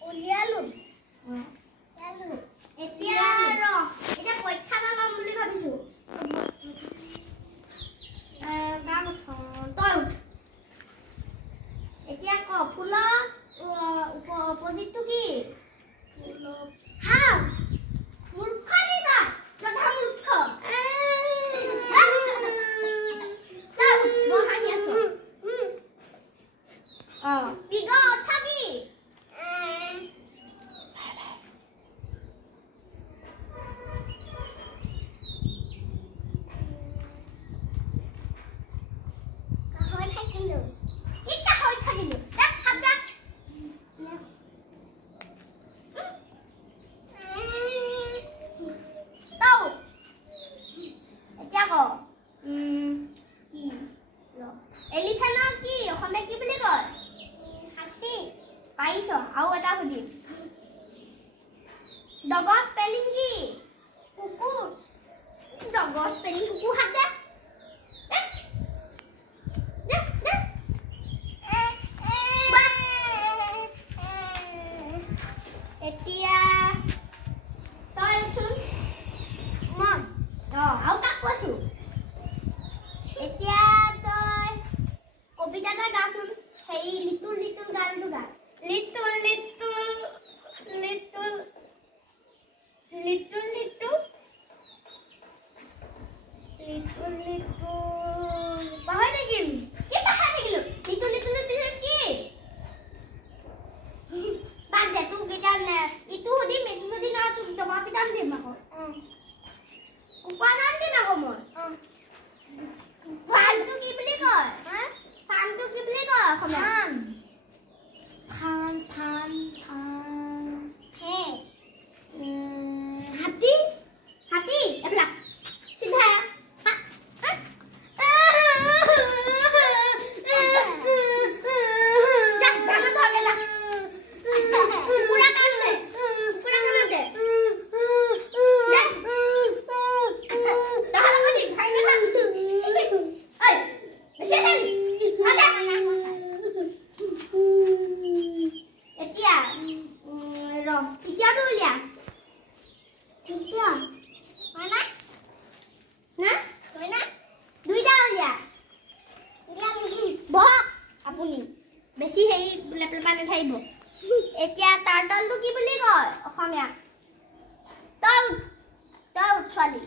উলিয়ালো এতিয়া এতিয়া পৰীক্ষা এটা ল'ম বুলি ভাবিছো তই এতিয়া ক ফুলৰ অপজিটটো কি হা মূৰ্খ দিদা জধা মূৰ্খ বহাই আছো বিগত থাকি এলিফেন্টৰ কি অসমীয়া কি বুলি কয় হাতী পাইছ আৰু এটা সুধিম ডগৰ স্পেলিং কি কুকুৰ ডগৰ স্পেলিং কুকুৰ হাত দে এতিয়া তই চোন মন আৰু তাক কৈছো এতিয়া তই কবিতা এটা গাচোন হেৰি লিটুল লিটুল গানটো গা little little little little little little little পাহৰি থাকিল কি পাহৰি থাকিলো লিটুল লিটুল পিছত কি বাদ দে তোক এতিয়া নে ইটো সুধিম ইটো যদি না তোক দবা পিটান দিম আকৌ কুকুৰা নাম দিম আকৌ মই ফানটো কি বুলি কয় ফানটো কি বুলি কয় ফান ফান ফান ফান হে হাতী হাতী এফলা সিধা বেছি হেই লেপল পানে থাইব এতিয়া টাৰ্টলটো কি বুলি কয় অসমীয়া তই ছোৱালী